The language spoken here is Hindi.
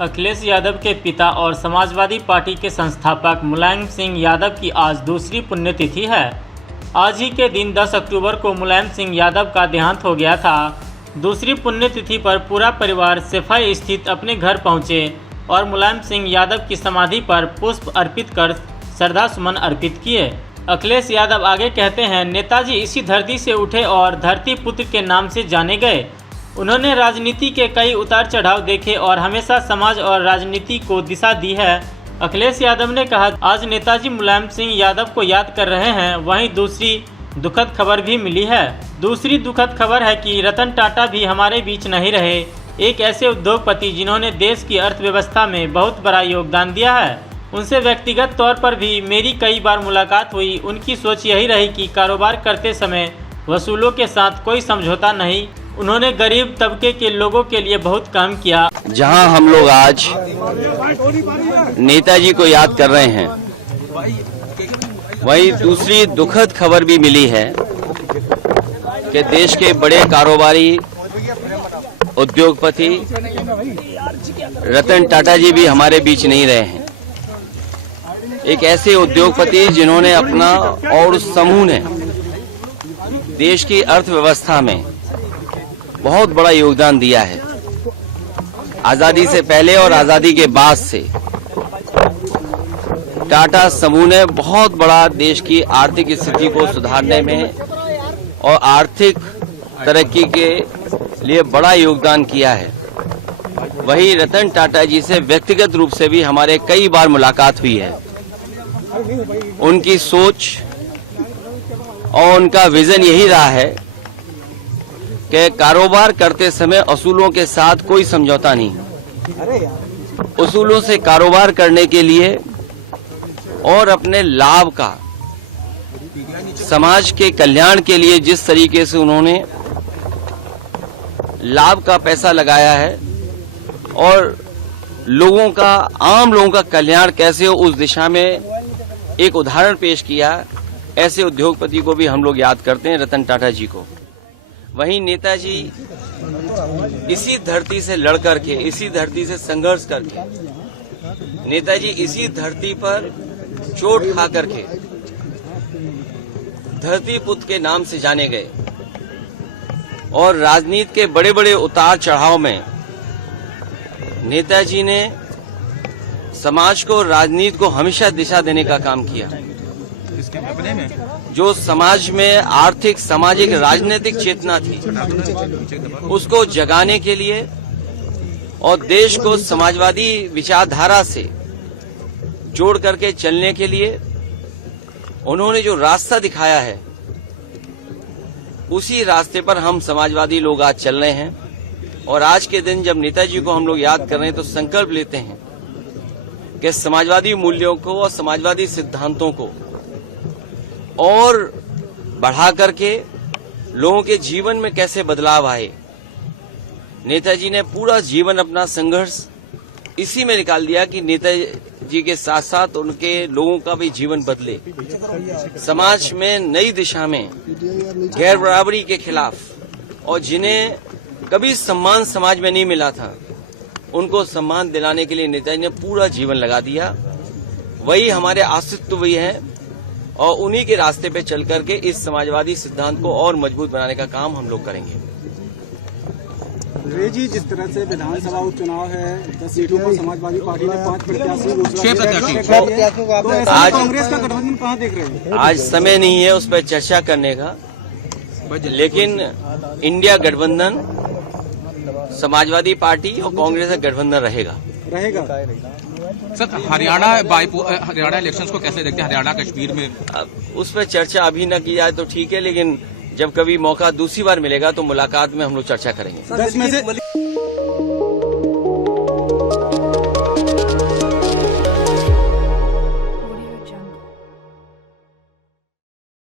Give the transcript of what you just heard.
अखिलेश यादव के पिता और समाजवादी पार्टी के संस्थापक मुलायम सिंह यादव की आज दूसरी पुण्यतिथि है। आज ही के दिन 10 अक्टूबर को मुलायम सिंह यादव का देहांत हो गया था। दूसरी पुण्यतिथि पर पूरा परिवार सफाई स्थित अपने घर पहुंचे और मुलायम सिंह यादव की समाधि पर पुष्प अर्पित कर श्रद्धा सुमन अर्पित किए। अखिलेश यादव आगे कहते हैं, नेताजी इसी धरती से उठे और धरती पुत्र के नाम से जाने गए। उन्होंने राजनीति के कई उतार चढ़ाव देखे और हमेशा समाज और राजनीति को दिशा दी है। अखिलेश यादव ने कहा, आज नेताजी मुलायम सिंह यादव को याद कर रहे हैं। वहीं दूसरी दुखद खबर भी मिली है। दूसरी दुखद खबर है कि रतन टाटा भी हमारे बीच नहीं रहे। एक ऐसे उद्योगपति जिन्होंने देश की अर्थव्यवस्था में बहुत बड़ा योगदान दिया है। उनसे व्यक्तिगत तौर पर भी मेरी कई बार मुलाकात हुई। उनकी सोच यही रही कि कारोबार करते समय वसूलों के साथ कोई समझौता नहीं। उन्होंने गरीब तबके के लोगों के लिए बहुत काम किया। जहां हम लोग आज नेताजी को याद कर रहे हैं, वहीं दूसरी दुखद खबर भी मिली है कि देश के बड़े कारोबारी उद्योगपति रतन टाटा जी भी हमारे बीच नहीं रहे हैं। एक ऐसे उद्योगपति जिन्होंने अपना और उस समूह ने देश की अर्थव्यवस्था में बहुत बड़ा योगदान दिया है। आजादी से पहले और आजादी के बाद से टाटा समूह ने बहुत बड़ा देश की आर्थिक स्थिति को सुधारने में और आर्थिक तरक्की के लिए बड़ा योगदान किया है। वहीं रतन टाटा जी से व्यक्तिगत रूप से भी हमारे कई बार मुलाकात हुई है। उनकी सोच और उनका विजन यही रहा है कि कारोबार करते समय असूलों के साथ कोई समझौता नहीं। उसूलों से कारोबार करने के लिए और अपने लाभ का समाज के कल्याण के लिए जिस तरीके से उन्होंने लाभ का पैसा लगाया है और लोगों का, आम लोगों का कल्याण कैसे हो, उस दिशा में एक उदाहरण पेश किया। ऐसे उद्योगपति को भी हम लोग याद करते हैं, रतन टाटा जी को। वहीं नेताजी इसी धरती से लड़ करके, इसी धरती से संघर्ष करके, नेताजी इसी धरती पर चोट खा करके धरती पुत्र के नाम से जाने गए और राजनीति के बड़े बड़े उतार चढ़ाव में नेताजी ने समाज को, राजनीति को हमेशा दिशा देने का काम किया। इसके अपने में जो समाज में आर्थिक, सामाजिक, राजनीतिक चेतना थी, उसको जगाने के लिए और देश को समाजवादी विचारधारा से जोड़ करके चलने के लिए उन्होंने जो रास्ता दिखाया है, उसी रास्ते पर हम समाजवादी लोग आज चल रहे हैं। और आज के दिन जब नेताजी को हम लोग याद कर रहे हैं तो संकल्प लेते हैं कि समाजवादी मूल्यों को और समाजवादी सिद्धांतों को और बढ़ा करके लोगों के जीवन में कैसे बदलाव आए। नेताजी ने पूरा जीवन अपना संघर्ष इसी में निकाल दिया कि नेताजी के साथ साथ उनके लोगों का भी जीवन बदले, समाज में नई दिशा में गैर बराबरी के खिलाफ, और जिन्हें कभी सम्मान समाज में नहीं मिला था उनको सम्मान दिलाने के लिए नेताजी ने पूरा जीवन लगा दिया। वही हमारे अस्तित्व भी है और उन्हीं के रास्ते पे चल करके इस समाजवादी सिद्धांत को और मजबूत बनाने का काम हम लोग करेंगे। जी, जिस तरह से विधानसभा उपचुनाव है, 10 सीटों पर समाजवादी पार्टी ने 5 प्रत्याशी, आज कांग्रेस का गठबंधन कहाँ देख रहे हैं? आज समय नहीं है उस पर चर्चा करने का, लेकिन इंडिया गठबंधन समाजवादी पार्टी और कांग्रेस का गठबंधन रहेगा। सर, हरियाणा इलेक्शंस को कैसे देखते हैं? हरियाणा कश्मीर में उस पर चर्चा अभी न की जाए तो ठीक है, लेकिन जब कभी मौका दूसरी बार मिलेगा तो मुलाकात में हम लोग चर्चा करेंगे। 10 में से